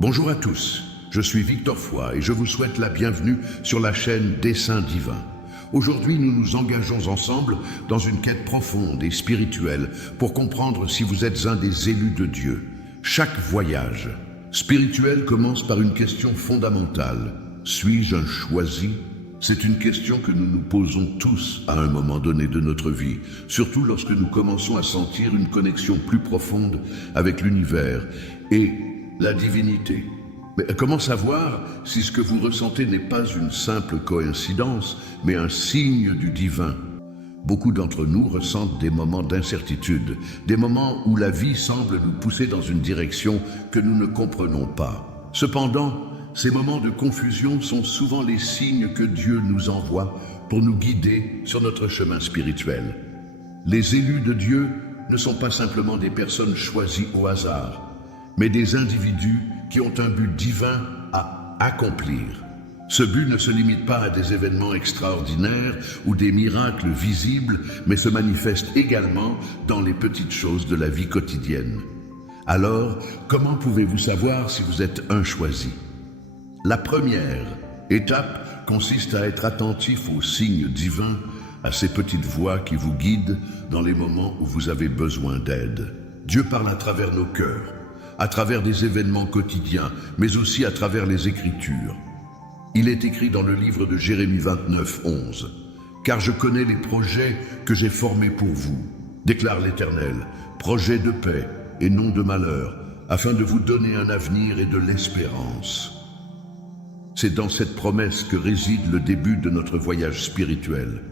Bonjour à tous, je suis Victor Foy et je vous souhaite la bienvenue sur la chaîne Dessein Divin. Aujourd'hui, nous nous engageons ensemble dans une quête profonde et spirituelle pour comprendre si vous êtes un des élus de Dieu. Chaque voyage spirituel commence par une question fondamentale. Suis-je un choisi ? C'est une question que nous nous posons tous à un moment donné de notre vie, surtout lorsque nous commençons à sentir une connexion plus profonde avec l'univers et la divinité. Mais comment savoir si ce que vous ressentez n'est pas une simple coïncidence, mais un signe du divin ? Beaucoup d'entre nous ressentent des moments d'incertitude, des moments où la vie semble nous pousser dans une direction que nous ne comprenons pas. Cependant, ces moments de confusion sont souvent les signes que Dieu nous envoie pour nous guider sur notre chemin spirituel. Les élus de Dieu ne sont pas simplement des personnes choisies au hasard, mais des individus qui ont un but divin à accomplir. Ce but ne se limite pas à des événements extraordinaires ou des miracles visibles, mais se manifeste également dans les petites choses de la vie quotidienne. Alors, comment pouvez-vous savoir si vous êtes un choisi ? La première étape consiste à être attentif aux signes divins, à ces petites voix qui vous guident dans les moments où vous avez besoin d'aide. Dieu parle à travers nos cœurs, à travers des événements quotidiens, mais aussi à travers les Écritures. Il est écrit dans le livre de Jérémie 29, 11. « Car je connais les projets que j'ai formés pour vous, déclare l'Éternel, projets de paix et non de malheur, afin de vous donner un avenir et de l'espérance. » C'est dans cette promesse que réside le début de notre voyage spirituel.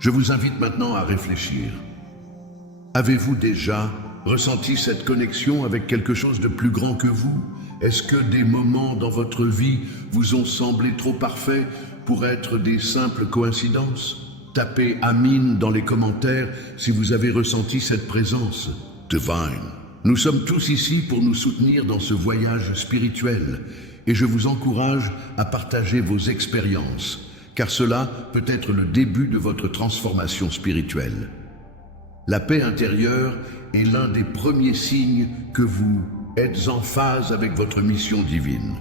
Je vous invite maintenant à réfléchir. Avez-vous déjà ressenti cette connexion avec quelque chose de plus grand que vous ? Est-ce que des moments dans votre vie vous ont semblé trop parfaits pour être des simples coïncidences ? Tapez Amin dans les commentaires si vous avez ressenti cette présence divine. Nous sommes tous ici pour nous soutenir dans ce voyage spirituel et je vous encourage à partager vos expériences, car cela peut être le début de votre transformation spirituelle. La paix intérieure est l'un des premiers signes que vous êtes en phase avec votre mission divine.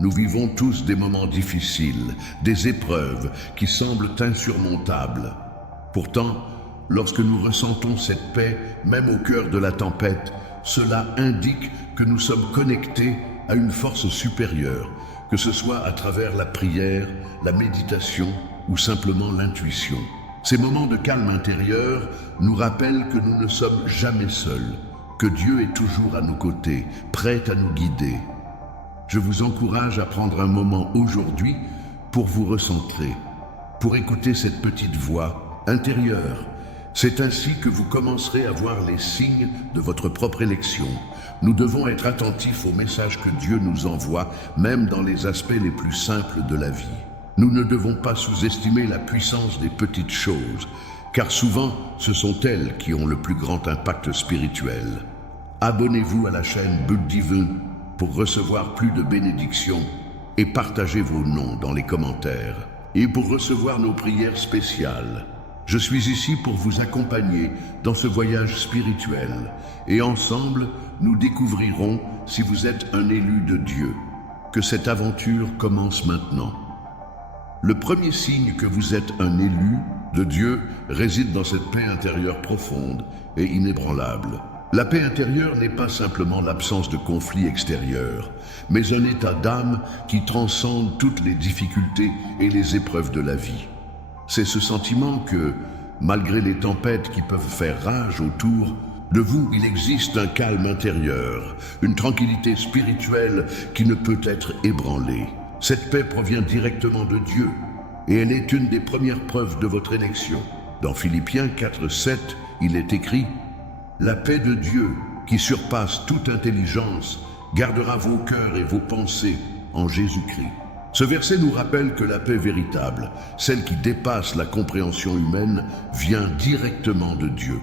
Nous vivons tous des moments difficiles, des épreuves qui semblent insurmontables. Pourtant, lorsque nous ressentons cette paix, même au cœur de la tempête, cela indique que nous sommes connectés à une force supérieure, que ce soit à travers la prière, la méditation ou simplement l'intuition. Ces moments de calme intérieur nous rappellent que nous ne sommes jamais seuls, que Dieu est toujours à nos côtés, prêt à nous guider. Je vous encourage à prendre un moment aujourd'hui pour vous recentrer, pour écouter cette petite voix intérieure. C'est ainsi que vous commencerez à voir les signes de votre propre élection. Nous devons être attentifs aux messages que Dieu nous envoie, même dans les aspects les plus simples de la vie. Nous ne devons pas sous-estimer la puissance des petites choses, car souvent, ce sont elles qui ont le plus grand impact spirituel. Abonnez-vous à la chaîne But Divin pour recevoir plus de bénédictions et partagez vos noms dans les commentaires. Et pour recevoir nos prières spéciales, je suis ici pour vous accompagner dans ce voyage spirituel et ensemble, nous découvrirons si vous êtes un élu de Dieu. Que cette aventure commence maintenant. Le premier signe que vous êtes un élu de Dieu réside dans cette paix intérieure profonde et inébranlable. La paix intérieure n'est pas simplement l'absence de conflits extérieurs, mais un état d'âme qui transcende toutes les difficultés et les épreuves de la vie. C'est ce sentiment que, malgré les tempêtes qui peuvent faire rage autour de vous, il existe un calme intérieur, une tranquillité spirituelle qui ne peut être ébranlée. Cette paix provient directement de Dieu et elle est une des premières preuves de votre élection. Dans Philippiens 4, 7, il est écrit « La paix de Dieu, qui surpasse toute intelligence, gardera vos cœurs et vos pensées en Jésus-Christ. » Ce verset nous rappelle que la paix véritable, celle qui dépasse la compréhension humaine, vient directement de Dieu.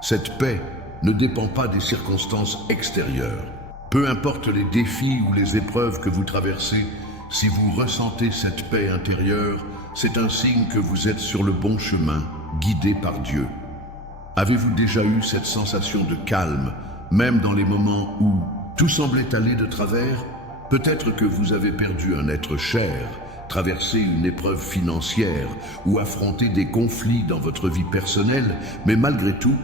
Cette paix ne dépend pas des circonstances extérieures. Peu importe les défis ou les épreuves que vous traversez, si vous ressentez cette paix intérieure, c'est un signe que vous êtes sur le bon chemin, guidé par Dieu. Avez-vous déjà eu cette sensation de calme, même dans les moments où tout semblait aller de travers ? Peut-être que vous avez perdu un être cher, traversé une épreuve financière ou affronté des conflits dans votre vie personnelle, mais malgré tout,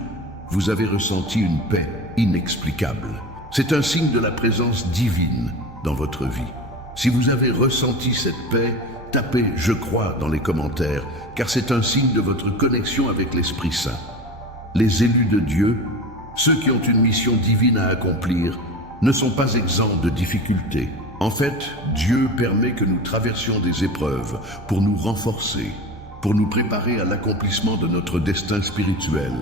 vous avez ressenti une paix inexplicable. C'est un signe de la présence divine dans votre vie. Si vous avez ressenti cette paix, tapez « Je crois » dans les commentaires, car c'est un signe de votre connexion avec l'Esprit Saint. Les élus de Dieu, ceux qui ont une mission divine à accomplir, ne sont pas exempts de difficultés. En fait, Dieu permet que nous traversions des épreuves pour nous renforcer, pour nous préparer à l'accomplissement de notre destin spirituel.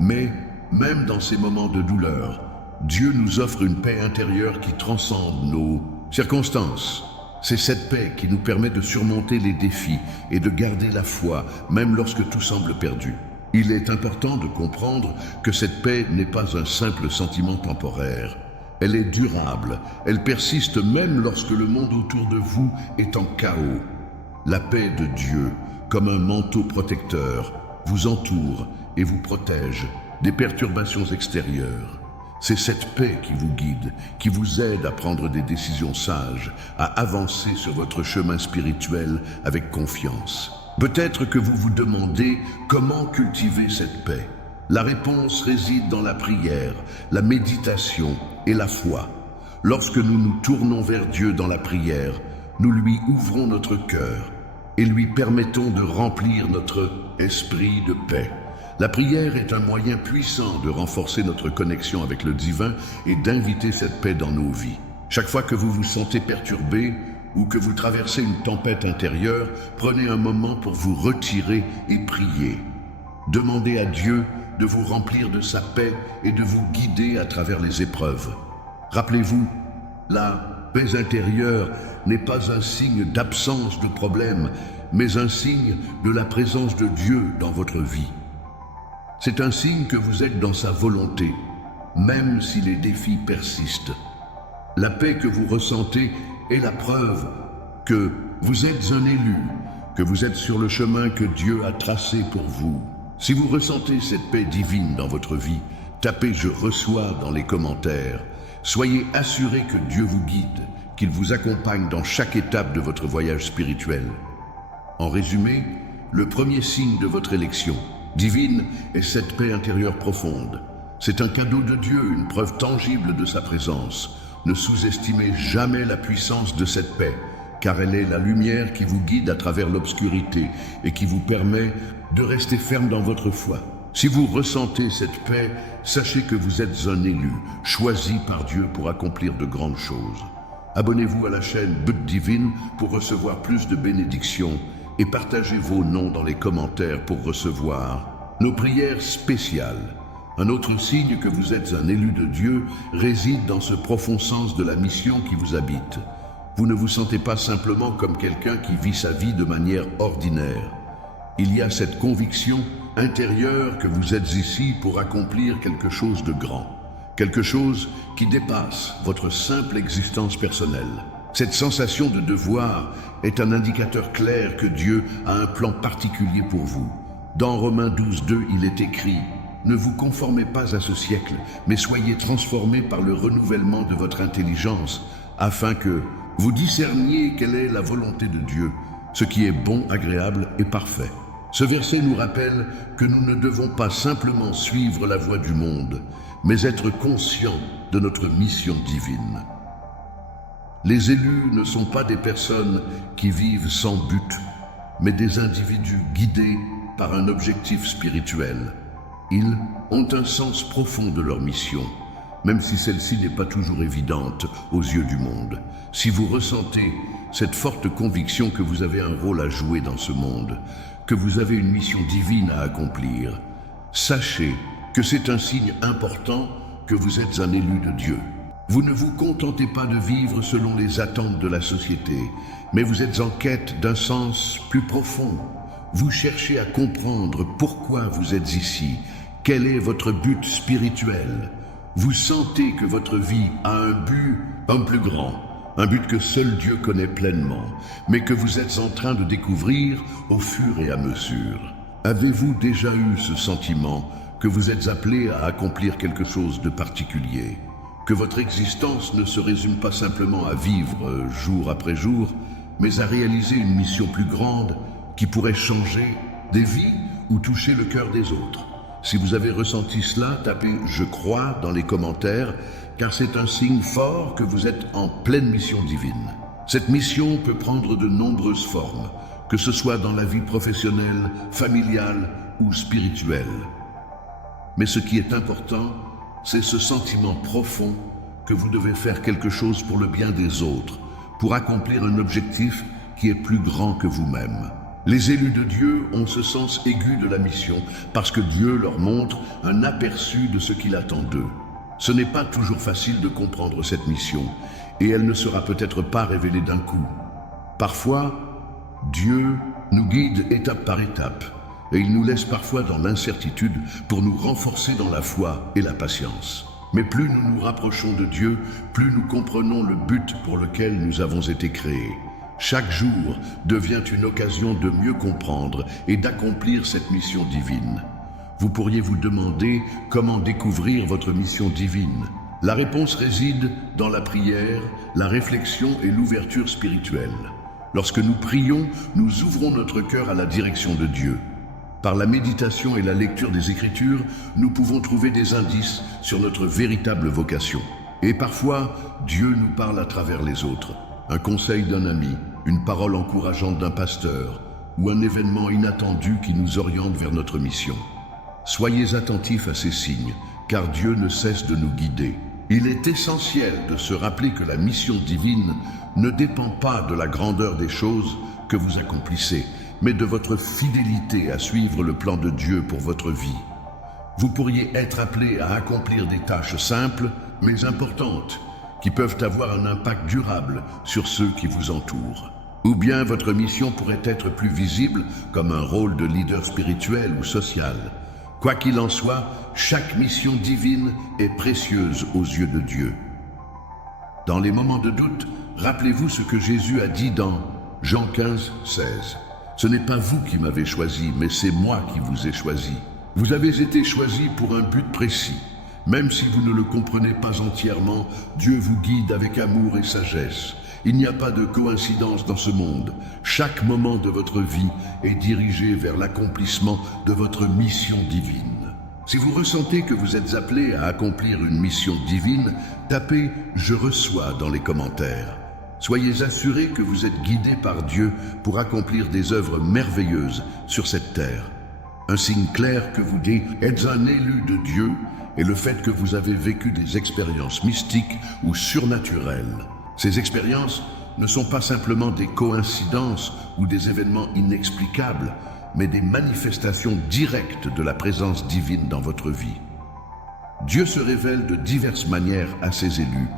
Mais, même dans ces moments de douleur, Dieu nous offre une paix intérieure qui transcende nos circonstances. C'est cette paix qui nous permet de surmonter les défis et de garder la foi, même lorsque tout semble perdu. Il est important de comprendre que cette paix n'est pas un simple sentiment temporaire. Elle est durable, elle persiste même lorsque le monde autour de vous est en chaos. La paix de Dieu, comme un manteau protecteur, vous entoure et vous protège des perturbations extérieures. C'est cette paix qui vous guide, qui vous aide à prendre des décisions sages, à avancer sur votre chemin spirituel avec confiance. Peut-être que vous vous demandez comment cultiver cette paix. La réponse réside dans la prière, la méditation et la foi. Lorsque nous nous tournons vers Dieu dans la prière, nous lui ouvrons notre cœur et lui permettons de remplir notre esprit de paix. La prière est un moyen puissant de renforcer notre connexion avec le divin et d'inviter cette paix dans nos vies. Chaque fois que vous vous sentez perturbé ou que vous traversez une tempête intérieure, prenez un moment pour vous retirer et prier. Demandez à Dieu de vous remplir de sa paix et de vous guider à travers les épreuves. Rappelez-vous, la paix intérieure n'est pas un signe d'absence de problème, mais un signe de la présence de Dieu dans votre vie. C'est un signe que vous êtes dans sa volonté, même si les défis persistent. La paix que vous ressentez est la preuve que vous êtes un élu, que vous êtes sur le chemin que Dieu a tracé pour vous. Si vous ressentez cette paix divine dans votre vie, tapez « Je reçois » dans les commentaires. Soyez assurés que Dieu vous guide, qu'il vous accompagne dans chaque étape de votre voyage spirituel. En résumé, le premier signe de votre élection divine est cette paix intérieure profonde. C'est un cadeau de Dieu, une preuve tangible de sa présence. Ne sous-estimez jamais la puissance de cette paix, car elle est la lumière qui vous guide à travers l'obscurité et qui vous permet de rester ferme dans votre foi. Si vous ressentez cette paix, sachez que vous êtes un élu, choisi par Dieu pour accomplir de grandes choses. Abonnez-vous à la chaîne But Divine pour recevoir plus de bénédictions et partagez vos noms dans les commentaires pour recevoir nos prières spéciales. Un autre signe que vous êtes un élu de Dieu réside dans ce profond sens de la mission qui vous habite. Vous ne vous sentez pas simplement comme quelqu'un qui vit sa vie de manière ordinaire. Il y a cette conviction intérieure que vous êtes ici pour accomplir quelque chose de grand, quelque chose qui dépasse votre simple existence personnelle. Cette sensation de devoir est un indicateur clair que Dieu a un plan particulier pour vous. Dans Romains 12:2, il est écrit « Ne vous conformez pas à ce siècle, mais soyez transformés par le renouvellement de votre intelligence, afin que vous discerniez quelle est la volonté de Dieu, ce qui est bon, agréable et parfait. » Ce verset nous rappelle que nous ne devons pas simplement suivre la voie du monde, mais être conscients de notre mission divine. Les élus ne sont pas des personnes qui vivent sans but, mais des individus guidés par un objectif spirituel. Ils ont un sens profond de leur mission, même si celle-ci n'est pas toujours évidente aux yeux du monde. Si vous ressentez cette forte conviction que vous avez un rôle à jouer dans ce monde, que vous avez une mission divine à accomplir, sachez que c'est un signe important que vous êtes un élu de Dieu. Vous ne vous contentez pas de vivre selon les attentes de la société, mais vous êtes en quête d'un sens plus profond. Vous cherchez à comprendre pourquoi vous êtes ici, quel est votre but spirituel. Vous sentez que votre vie a un but plus grand, un but que seul Dieu connaît pleinement, mais que vous êtes en train de découvrir au fur et à mesure. Avez-vous déjà eu ce sentiment que vous êtes appelé à accomplir quelque chose de particulier? que votre existence ne se résume pas simplement à vivre jour après jour, mais à réaliser une mission plus grande qui pourrait changer des vies ou toucher le cœur des autres. Si vous avez ressenti cela, tapez « Je crois » dans les commentaires, car c'est un signe fort que vous êtes en pleine mission divine. Cette mission peut prendre de nombreuses formes, que ce soit dans la vie professionnelle, familiale ou spirituelle. Mais ce qui est important, c'est ce sentiment profond que vous devez faire quelque chose pour le bien des autres, pour accomplir un objectif qui est plus grand que vous-même. Les élus de Dieu ont ce sens aigu de la mission parce que Dieu leur montre un aperçu de ce qu'il attend d'eux. Ce n'est pas toujours facile de comprendre cette mission et elle ne sera peut-être pas révélée d'un coup. Parfois, Dieu nous guide étape par étape et il nous laisse parfois dans l'incertitude pour nous renforcer dans la foi et la patience. Mais plus nous nous rapprochons de Dieu, plus nous comprenons le but pour lequel nous avons été créés. Chaque jour devient une occasion de mieux comprendre et d'accomplir cette mission divine. Vous pourriez vous demander comment découvrir votre mission divine. La réponse réside dans la prière, la réflexion et l'ouverture spirituelle. Lorsque nous prions, nous ouvrons notre cœur à la direction de Dieu. Par la méditation et la lecture des Écritures, nous pouvons trouver des indices sur notre véritable vocation. Et parfois, Dieu nous parle à travers les autres. Un conseil d'un ami, une parole encourageante d'un pasteur ou un événement inattendu qui nous oriente vers notre mission. Soyez attentifs à ces signes, car Dieu ne cesse de nous guider. Il est essentiel de se rappeler que la mission divine ne dépend pas de la grandeur des choses que vous accomplissez, mais de votre fidélité à suivre le plan de Dieu pour votre vie. Vous pourriez être appelé à accomplir des tâches simples, mais importantes, qui peuvent avoir un impact durable sur ceux qui vous entourent. Ou bien votre mission pourrait être plus visible comme un rôle de leader spirituel ou social. Quoi qu'il en soit, chaque mission divine est précieuse aux yeux de Dieu. Dans les moments de doute, rappelez-vous ce que Jésus a dit dans Jean 15, 16. « Ce n'est pas vous qui m'avez choisi, mais c'est moi qui vous ai choisi. Vous avez été choisi pour un but précis. Même si vous ne le comprenez pas entièrement, Dieu vous guide avec amour et sagesse. Il n'y a pas de coïncidence dans ce monde. Chaque moment de votre vie est dirigé vers l'accomplissement de votre mission divine. Si vous ressentez que vous êtes appelé à accomplir une mission divine, tapez « Je reçois » dans les commentaires. Soyez assurés que vous êtes guidés par Dieu pour accomplir des œuvres merveilleuses sur cette terre. Un signe clair que vous êtes un élu de Dieu est le fait que vous avez vécu des expériences mystiques ou surnaturelles. Ces expériences ne sont pas simplement des coïncidences ou des événements inexplicables, mais des manifestations directes de la présence divine dans votre vie. Dieu se révèle de diverses manières à ses élus,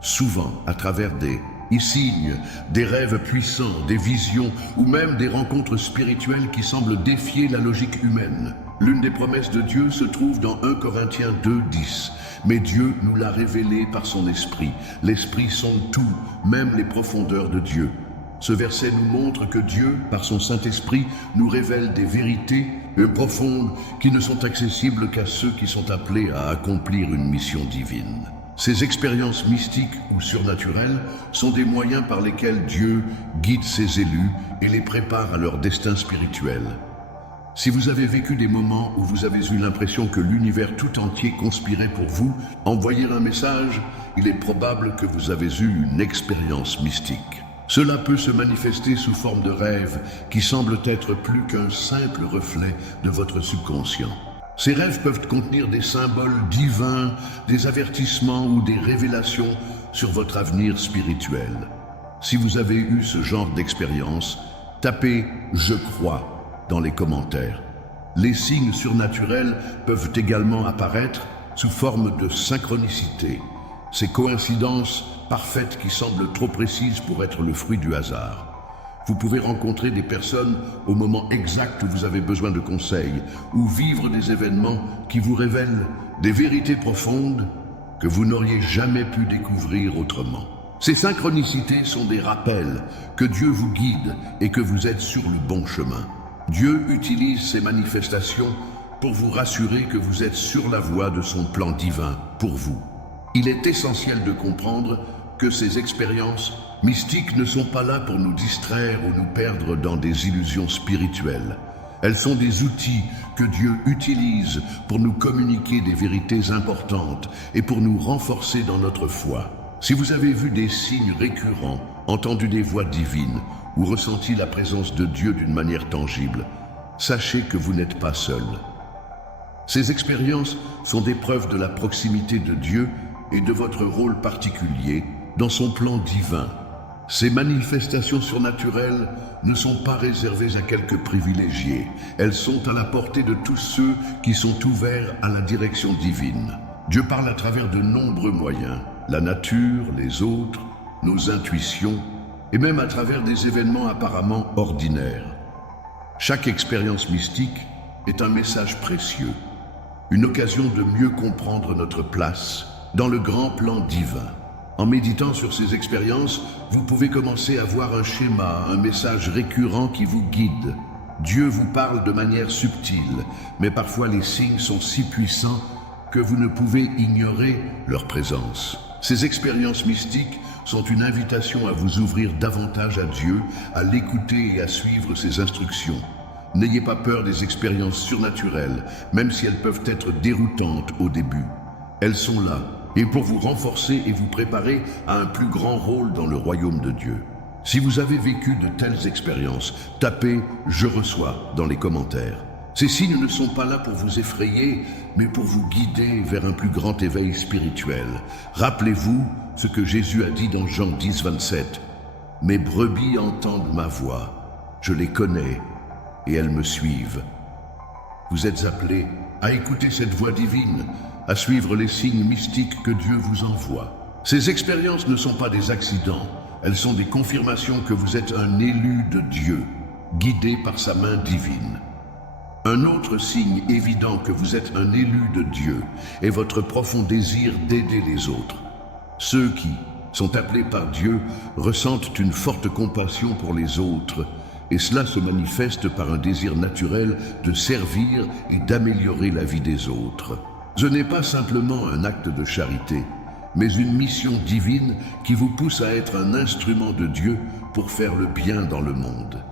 souvent à travers des signes, des rêves puissants, des visions ou même des rencontres spirituelles qui semblent défier la logique humaine. L'une des promesses de Dieu se trouve dans 1 Corinthiens 2, 10. Mais Dieu nous l'a révélé par son esprit. L'esprit sonde tout, même les profondeurs de Dieu. Ce verset nous montre que Dieu, par son Saint-Esprit, nous révèle des vérités profondes qui ne sont accessibles qu'à ceux qui sont appelés à accomplir une mission divine. Ces expériences mystiques ou surnaturelles sont des moyens par lesquels Dieu guide ses élus et les prépare à leur destin spirituel. Si vous avez vécu des moments où vous avez eu l'impression que l'univers tout entier conspirait pour vous, envoyer un message, il est probable que vous avez eu une expérience mystique. Cela peut se manifester sous forme de rêves qui semblent être plus qu'un simple reflet de votre subconscient. Ces rêves peuvent contenir des symboles divins, des avertissements ou des révélations sur votre avenir spirituel. Si vous avez eu ce genre d'expérience, tapez « Je crois » dans les commentaires. Les signes surnaturels peuvent également apparaître sous forme de synchronicité. Ces coïncidences parfaites qui semblent trop précises pour être le fruit du hasard. Vous pouvez rencontrer des personnes au moment exact où vous avez besoin de conseils ou vivre des événements qui vous révèlent des vérités profondes que vous n'auriez jamais pu découvrir autrement. Ces synchronicités sont des rappels que Dieu vous guide et que vous êtes sur le bon chemin. Dieu utilise ces manifestations pour vous rassurer que vous êtes sur la voie de son plan divin pour vous. Il est essentiel de comprendre que ces expériences mystiques ne sont pas là pour nous distraire ou nous perdre dans des illusions spirituelles. Elles sont des outils que Dieu utilise pour nous communiquer des vérités importantes et pour nous renforcer dans notre foi. Si vous avez vu des signes récurrents, entendu des voix divines ou ressenti la présence de Dieu d'une manière tangible, sachez que vous n'êtes pas seul. Ces expériences sont des preuves de la proximité de Dieu et de votre rôle particulier dans son plan divin. Ces manifestations surnaturelles ne sont pas réservées à quelques privilégiés. Elles sont à la portée de tous ceux qui sont ouverts à la direction divine. Dieu parle à travers de nombreux moyens, la nature, les autres, nos intuitions, et même à travers des événements apparemment ordinaires. Chaque expérience mystique est un message précieux, une occasion de mieux comprendre notre place dans le grand plan divin. En méditant sur ces expériences, vous pouvez commencer à voir un schéma, un message récurrent qui vous guide. Dieu vous parle de manière subtile, mais parfois les signes sont si puissants que vous ne pouvez ignorer leur présence. Ces expériences mystiques sont une invitation à vous ouvrir davantage à Dieu, à l'écouter et à suivre ses instructions. N'ayez pas peur des expériences surnaturelles, même si elles peuvent être déroutantes au début. Elles sont là, et pour vous renforcer et vous préparer à un plus grand rôle dans le royaume de Dieu. Si vous avez vécu de telles expériences, tapez « Je reçois » dans les commentaires. Ces signes ne sont pas là pour vous effrayer, mais pour vous guider vers un plus grand éveil spirituel. Rappelez-vous ce que Jésus a dit dans Jean 10, 27. « Mes brebis entendent ma voix, je les connais et elles me suivent. » Vous êtes appelés à écouter cette voix divine, à suivre les signes mystiques que Dieu vous envoie. Ces expériences ne sont pas des accidents, elles sont des confirmations que vous êtes un élu de Dieu, guidé par sa main divine. Un autre signe évident que vous êtes un élu de Dieu est votre profond désir d'aider les autres. Ceux qui sont appelés par Dieu ressentent une forte compassion pour les autres, et cela se manifeste par un désir naturel de servir et d'améliorer la vie des autres. Ce n'est pas simplement un acte de charité, mais une mission divine qui vous pousse à être un instrument de Dieu pour faire le bien dans le monde.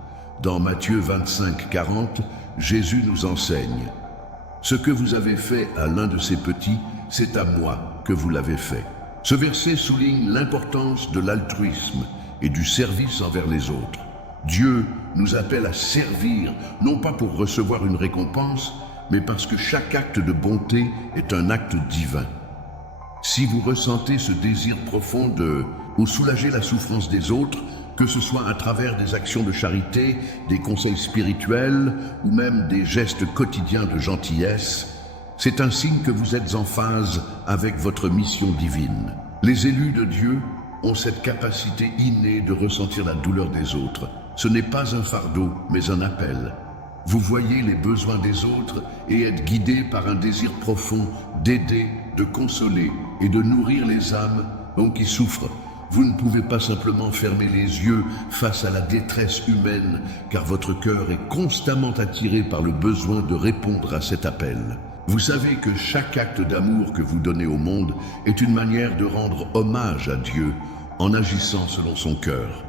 Dans Matthieu 25, 40, Jésus nous enseigne « Ce que vous avez fait à l'un de ces petits, c'est à moi que vous l'avez fait. » Ce verset souligne l'importance de l'altruisme et du service envers les autres. Dieu nous appelle à servir, non pas pour recevoir une récompense, mais parce que chaque acte de bonté est un acte divin. Si vous ressentez ce désir profond de vous soulager la souffrance des autres, que ce soit à travers des actions de charité, des conseils spirituels ou même des gestes quotidiens de gentillesse, c'est un signe que vous êtes en phase avec votre mission divine. Les élus de Dieu ont cette capacité innée de ressentir la douleur des autres. Ce n'est pas un fardeau, mais un appel. Vous voyez les besoins des autres et êtes guidé par un désir profond d'aider, de consoler et de nourrir les âmes qui souffrent. Vous ne pouvez pas simplement fermer les yeux face à la détresse humaine, car votre cœur est constamment attiré par le besoin de répondre à cet appel. Vous savez que chaque acte d'amour que vous donnez au monde est une manière de rendre hommage à Dieu en agissant selon son cœur.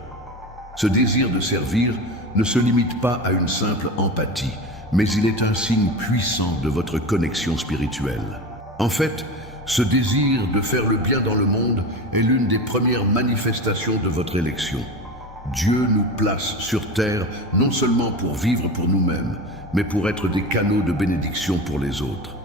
Ce désir de servir ne se limite pas à une simple empathie, mais il est un signe puissant de votre connexion spirituelle. En fait, ce désir de faire le bien dans le monde est l'une des premières manifestations de votre élection. Dieu nous place sur terre non seulement pour vivre pour nous-mêmes, mais pour être des canaux de bénédiction pour les autres.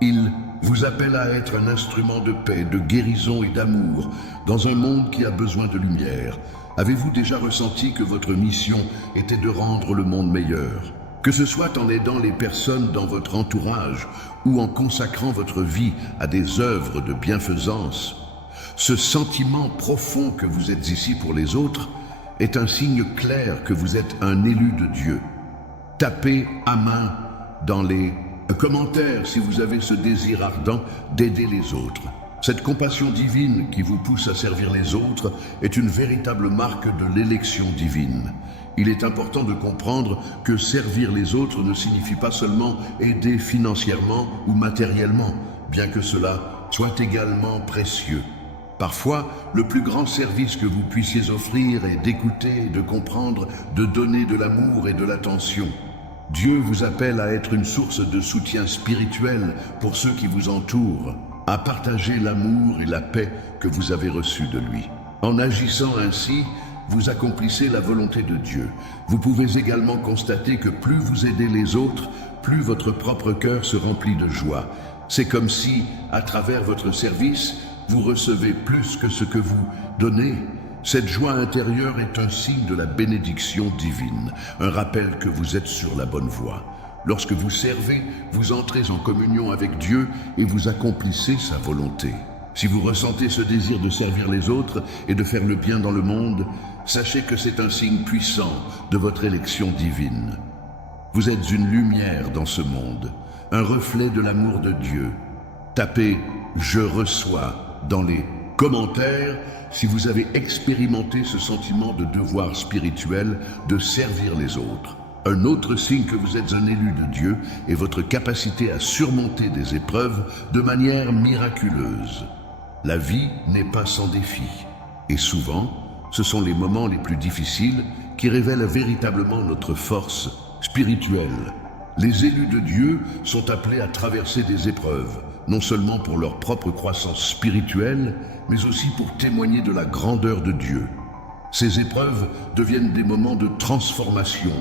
Il vous appelle à être un instrument de paix, de guérison et d'amour dans un monde qui a besoin de lumière. Avez-vous déjà ressenti que votre mission était de rendre le monde meilleur? Que ce soit en aidant les personnes dans votre entourage ou en consacrant votre vie à des œuvres de bienfaisance, ce sentiment profond que vous êtes ici pour les autres est un signe clair que vous êtes un élu de Dieu. Tapez à main dans les commentaires si vous avez ce désir ardent d'aider les autres. Cette compassion divine qui vous pousse à servir les autres est une véritable marque de l'élection divine. Il est important de comprendre que servir les autres ne signifie pas seulement aider financièrement ou matériellement, bien que cela soit également précieux. Parfois, le plus grand service que vous puissiez offrir est d'écouter, de comprendre, de donner de l'amour et de l'attention. Dieu vous appelle à être une source de soutien spirituel pour ceux qui vous entourent, à partager l'amour et la paix que vous avez reçus de lui. En agissant ainsi, vous accomplissez la volonté de Dieu. Vous pouvez également constater que plus vous aidez les autres, plus votre propre cœur se remplit de joie. C'est comme si, à travers votre service, vous recevez plus que ce que vous donnez. Cette joie intérieure est un signe de la bénédiction divine, un rappel que vous êtes sur la bonne voie. Lorsque vous servez, vous entrez en communion avec Dieu et vous accomplissez sa volonté. Si vous ressentez ce désir de servir les autres et de faire le bien dans le monde, sachez que c'est un signe puissant de votre élection divine. Vous êtes une lumière dans ce monde, un reflet de l'amour de Dieu. Tapez « Je reçois » dans les commentaires si vous avez expérimenté ce sentiment de devoir spirituel de servir les autres. Un autre signe que vous êtes un élu de Dieu est votre capacité à surmonter des épreuves de manière miraculeuse. La vie n'est pas sans défis, et souvent, ce sont les moments les plus difficiles qui révèlent véritablement notre force spirituelle. Les élus de Dieu sont appelés à traverser des épreuves, non seulement pour leur propre croissance spirituelle, mais aussi pour témoigner de la grandeur de Dieu. Ces épreuves deviennent des moments de transformation,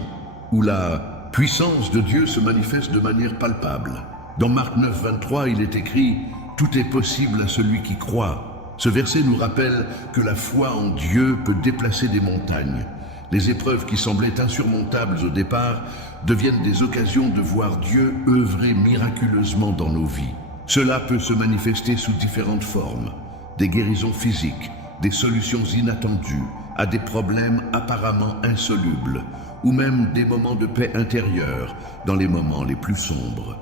où la puissance de Dieu se manifeste de manière palpable. Dans Marc 9, 23, il est écrit « Tout est possible à celui qui croit ». Ce verset nous rappelle que la foi en Dieu peut déplacer des montagnes. Les épreuves qui semblaient insurmontables au départ deviennent des occasions de voir Dieu œuvrer miraculeusement dans nos vies. Cela peut se manifester sous différentes formes, des guérisons physiques, des solutions inattendues à des problèmes apparemment insolubles, ou même des moments de paix intérieure dans les moments les plus sombres.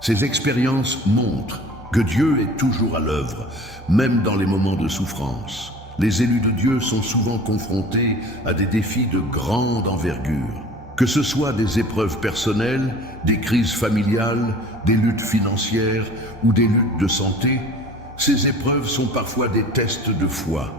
Ces expériences montrent que Dieu est toujours à l'œuvre, même dans les moments de souffrance. Les élus de Dieu sont souvent confrontés à des défis de grande envergure. Que ce soit des épreuves personnelles, des crises familiales, des luttes financières ou des luttes de santé, ces épreuves sont parfois des tests de foi.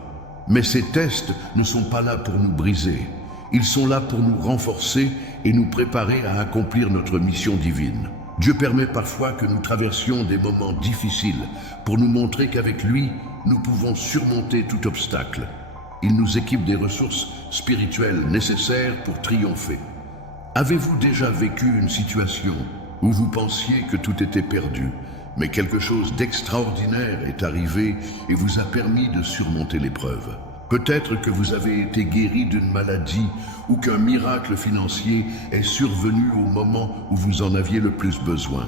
Mais ces tests ne sont pas là pour nous briser. Ils sont là pour nous renforcer et nous préparer à accomplir notre mission divine. Dieu permet parfois que nous traversions des moments difficiles pour nous montrer qu'avec lui, nous pouvons surmonter tout obstacle. Il nous équipe des ressources spirituelles nécessaires pour triompher. Avez-vous déjà vécu une situation où vous pensiez que tout était perdu, mais quelque chose d'extraordinaire est arrivé et vous a permis de surmonter l'épreuve? Peut-être que vous avez été guéri d'une maladie ou qu'un miracle financier est survenu au moment où vous en aviez le plus besoin.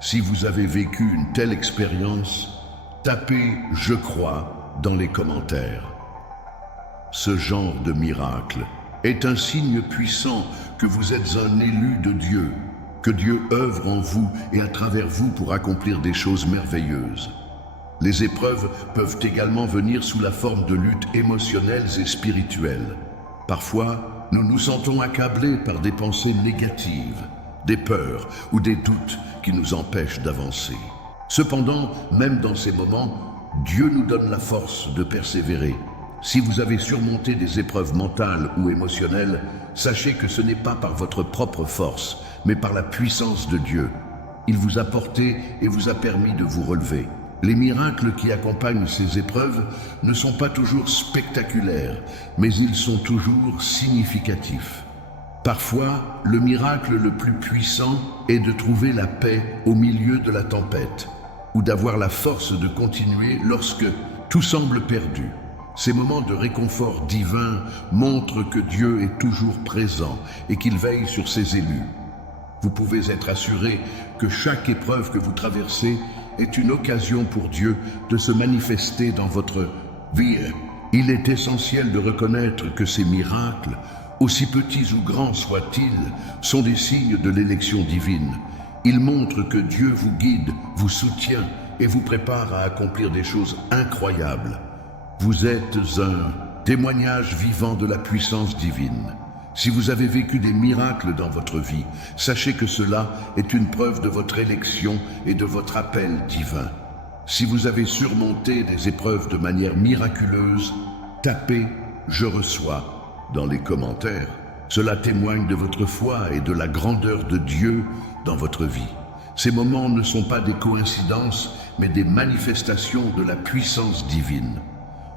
Si vous avez vécu une telle expérience, tapez « Je crois » dans les commentaires. Ce genre de miracle est un signe puissant que vous êtes un élu de Dieu, que Dieu œuvre en vous et à travers vous pour accomplir des choses merveilleuses. Les épreuves peuvent également venir sous la forme de luttes émotionnelles et spirituelles. Parfois, nous nous sentons accablés par des pensées négatives, des peurs ou des doutes qui nous empêchent d'avancer. Cependant, même dans ces moments, Dieu nous donne la force de persévérer. Si vous avez surmonté des épreuves mentales ou émotionnelles, sachez que ce n'est pas par votre propre force, mais par la puissance de Dieu. Il vous a porté et vous a permis de vous relever. Les miracles qui accompagnent ces épreuves ne sont pas toujours spectaculaires, mais ils sont toujours significatifs. Parfois, le miracle le plus puissant est de trouver la paix au milieu de la tempête, ou d'avoir la force de continuer lorsque tout semble perdu. Ces moments de réconfort divin montrent que Dieu est toujours présent et qu'il veille sur ses élus. Vous pouvez être assuré que chaque épreuve que vous traversez est une occasion pour Dieu de se manifester dans votre vie. Il est essentiel de reconnaître que ces miracles, aussi petits ou grands soient-ils, sont des signes de l'élection divine. Ils montrent que Dieu vous guide, vous soutient et vous prépare à accomplir des choses incroyables. Vous êtes un témoignage vivant de la puissance divine. Si vous avez vécu des miracles dans votre vie, sachez que cela est une preuve de votre élection et de votre appel divin. Si vous avez surmonté des épreuves de manière miraculeuse, tapez « Je reçois » dans les commentaires. Cela témoigne de votre foi et de la grandeur de Dieu dans votre vie. Ces moments ne sont pas des coïncidences, mais des manifestations de la puissance divine.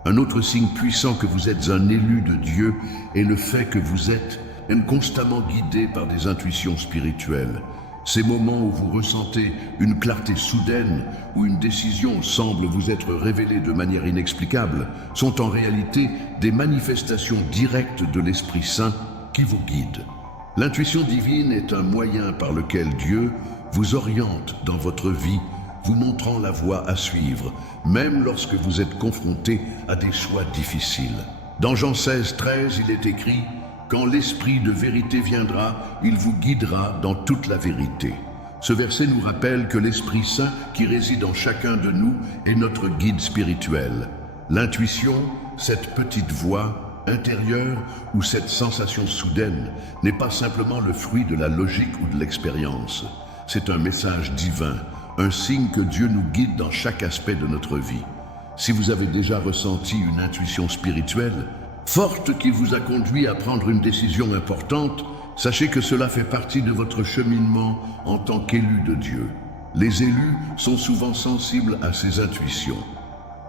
Un autre signe puissant que vous êtes un élu de Dieu est le fait que vous êtes constamment guidé par des intuitions spirituelles. Ces moments où vous ressentez une clarté soudaine, où une décision semble vous être révélée de manière inexplicable, sont en réalité des manifestations directes de l'Esprit Saint qui vous guide. L'intuition divine est un moyen par lequel Dieu vous oriente dans votre vie, vous montrant la voie à suivre, même lorsque vous êtes confronté à des choix difficiles. Dans Jean 16:13, il est écrit « Quand l'Esprit de vérité viendra, il vous guidera dans toute la vérité ». Ce verset nous rappelle que l'Esprit Saint qui réside en chacun de nous est notre guide spirituel. L'intuition, cette petite voix intérieure ou cette sensation soudaine, n'est pas simplement le fruit de la logique ou de l'expérience. C'est un message divin, un signe que Dieu nous guide dans chaque aspect de notre vie. Si vous avez déjà ressenti une intuition spirituelle, forte qui vous a conduit à prendre une décision importante, sachez que cela fait partie de votre cheminement en tant qu'élu de Dieu. Les élus sont souvent sensibles à ces intuitions.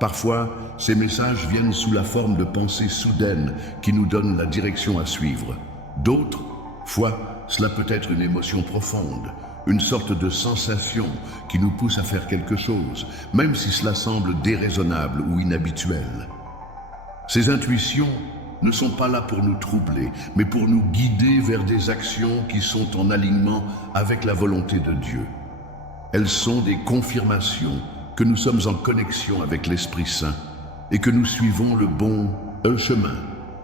Parfois, ces messages viennent sous la forme de pensées soudaines qui nous donnent la direction à suivre. D'autres fois, cela peut être une émotion profonde, une sorte de sensation qui nous pousse à faire quelque chose, même si cela semble déraisonnable ou inhabituel. Ces intuitions ne sont pas là pour nous troubler, mais pour nous guider vers des actions qui sont en alignement avec la volonté de Dieu. Elles sont des confirmations que nous sommes en connexion avec l'Esprit Saint et que nous suivons le bon chemin.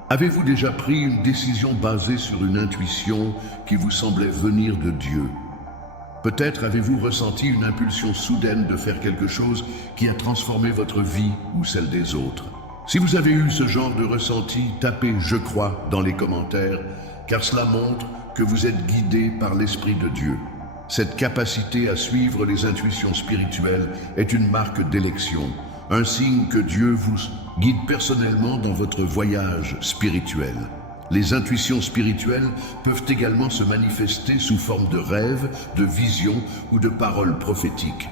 Avez-vous déjà pris une décision basée sur une intuition qui vous semblait venir de Dieu? Peut-être avez-vous ressenti une impulsion soudaine de faire quelque chose qui a transformé votre vie ou celle des autres. Si vous avez eu ce genre de ressenti, tapez « Je crois » dans les commentaires, car cela montre que vous êtes guidé par l'Esprit de Dieu. Cette capacité à suivre les intuitions spirituelles est une marque d'élection, un signe que Dieu vous guide personnellement dans votre voyage spirituel. Les intuitions spirituelles peuvent également se manifester sous forme de rêves, de visions ou de paroles prophétiques.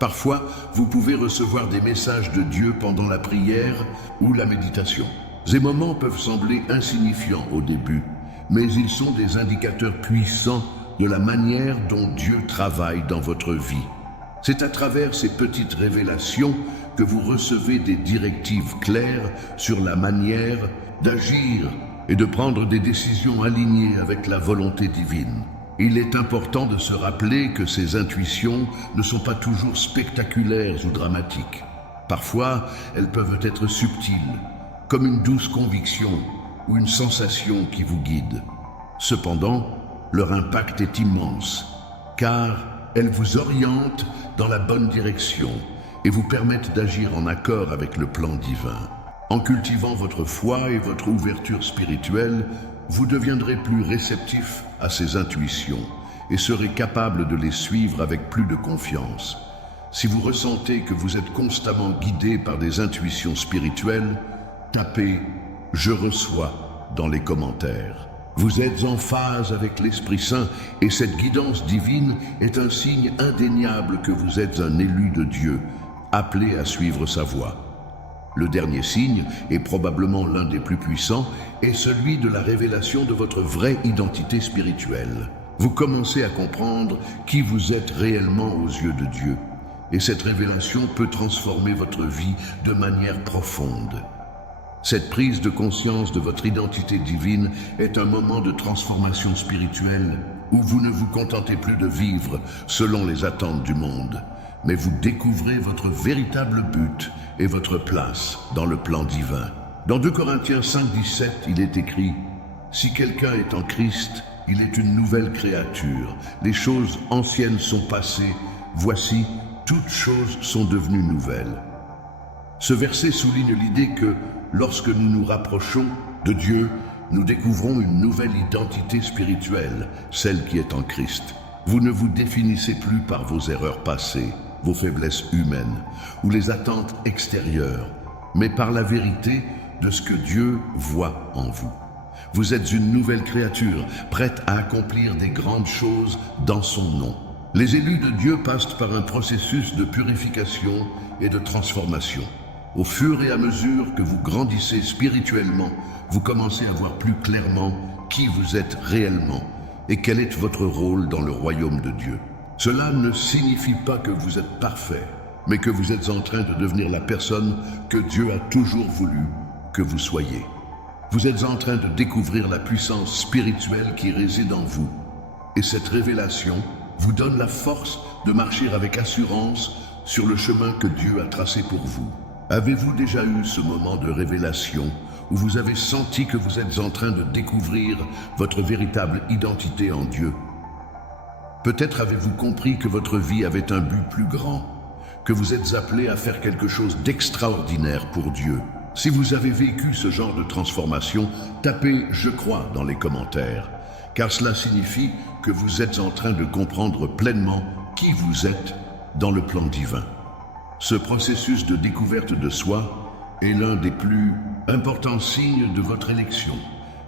Parfois, vous pouvez recevoir des messages de Dieu pendant la prière ou la méditation. Ces moments peuvent sembler insignifiants au début, mais ils sont des indicateurs puissants de la manière dont Dieu travaille dans votre vie. C'est à travers ces petites révélations que vous recevez des directives claires sur la manière d'agir et de prendre des décisions alignées avec la volonté divine. Il est important de se rappeler que ces intuitions ne sont pas toujours spectaculaires ou dramatiques. Parfois, elles peuvent être subtiles, comme une douce conviction ou une sensation qui vous guide. Cependant, leur impact est immense, car elles vous orientent dans la bonne direction et vous permettent d'agir en accord avec le plan divin. En cultivant votre foi et votre ouverture spirituelle, vous deviendrez plus réceptif à ces intuitions et serez capable de les suivre avec plus de confiance. Si vous ressentez que vous êtes constamment guidé par des intuitions spirituelles, tapez « Je reçois » dans les commentaires. Vous êtes en phase avec l'Esprit Saint et cette guidance divine est un signe indéniable que vous êtes un élu de Dieu, appelé à suivre sa voie. Le dernier signe, et probablement l'un des plus puissants, est celui de la révélation de votre vraie identité spirituelle. Vous commencez à comprendre qui vous êtes réellement aux yeux de Dieu, et cette révélation peut transformer votre vie de manière profonde. Cette prise de conscience de votre identité divine est un moment de transformation spirituelle où vous ne vous contentez plus de vivre selon les attentes du monde, mais vous découvrez votre véritable but et votre place dans le plan divin. Dans 2 Corinthiens 5:17, il est écrit « Si quelqu'un est en Christ, il est une nouvelle créature. Les choses anciennes sont passées, voici, toutes choses sont devenues nouvelles. » Ce verset souligne l'idée que, lorsque nous nous rapprochons de Dieu, nous découvrons une nouvelle identité spirituelle, celle qui est en Christ. Vous ne vous définissez plus par vos erreurs passées, vos faiblesses humaines ou les attentes extérieures, mais par la vérité de ce que Dieu voit en vous. Vous êtes une nouvelle créature, prête à accomplir des grandes choses dans son nom. Les élus de Dieu passent par un processus de purification et de transformation. Au fur et à mesure que vous grandissez spirituellement, vous commencez à voir plus clairement qui vous êtes réellement et quel est votre rôle dans le royaume de Dieu. Cela ne signifie pas que vous êtes parfait, mais que vous êtes en train de devenir la personne que Dieu a toujours voulu que vous soyez. Vous êtes en train de découvrir la puissance spirituelle qui réside en vous. Et cette révélation vous donne la force de marcher avec assurance sur le chemin que Dieu a tracé pour vous. Avez-vous déjà eu ce moment de révélation où vous avez senti que vous êtes en train de découvrir votre véritable identité en Dieu? Peut-être avez-vous compris que votre vie avait un but plus grand, que vous êtes appelé à faire quelque chose d'extraordinaire pour Dieu. Si vous avez vécu ce genre de transformation, tapez « Je crois » dans les commentaires, car cela signifie que vous êtes en train de comprendre pleinement qui vous êtes dans le plan divin. Ce processus de découverte de soi est l'un des plus importants signes de votre élection,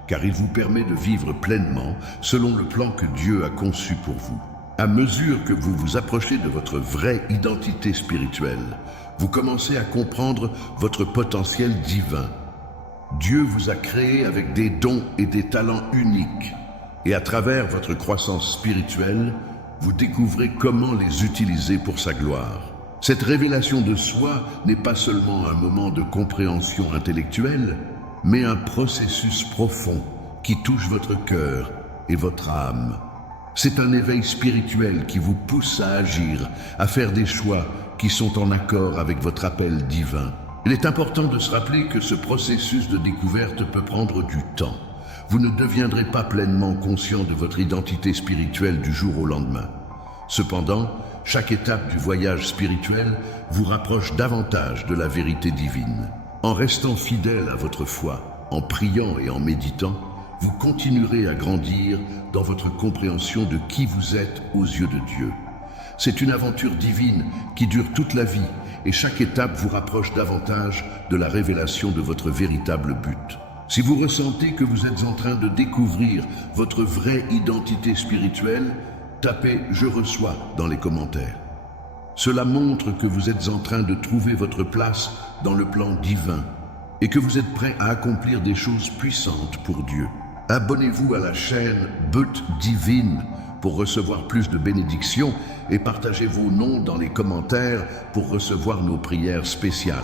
car il vous permet de vivre pleinement selon le plan que Dieu a conçu pour vous. À mesure que vous vous approchez de votre vraie identité spirituelle, vous commencez à comprendre votre potentiel divin. Dieu vous a créé avec des dons et des talents uniques, et à travers votre croissance spirituelle, vous découvrez comment les utiliser pour sa gloire. Cette révélation de soi n'est pas seulement un moment de compréhension intellectuelle, mais un processus profond qui touche votre cœur et votre âme. C'est un éveil spirituel qui vous pousse à agir, à faire des choix qui sont en accord avec votre appel divin. Il est important de se rappeler que ce processus de découverte peut prendre du temps. Vous ne deviendrez pas pleinement conscient de votre identité spirituelle du jour au lendemain. Cependant, chaque étape du voyage spirituel vous rapproche davantage de la vérité divine. En restant fidèle à votre foi, en priant et en méditant, vous continuerez à grandir dans votre compréhension de qui vous êtes aux yeux de Dieu. C'est une aventure divine qui dure toute la vie et chaque étape vous rapproche davantage de la révélation de votre véritable but. Si vous ressentez que vous êtes en train de découvrir votre vraie identité spirituelle, tapez « Je reçois » dans les commentaires. Cela montre que vous êtes en train de trouver votre place dans le plan divin et que vous êtes prêt à accomplir des choses puissantes pour Dieu. Abonnez-vous à la chaîne But Divine pour recevoir plus de bénédictions et partagez vos noms dans les commentaires pour recevoir nos prières spéciales.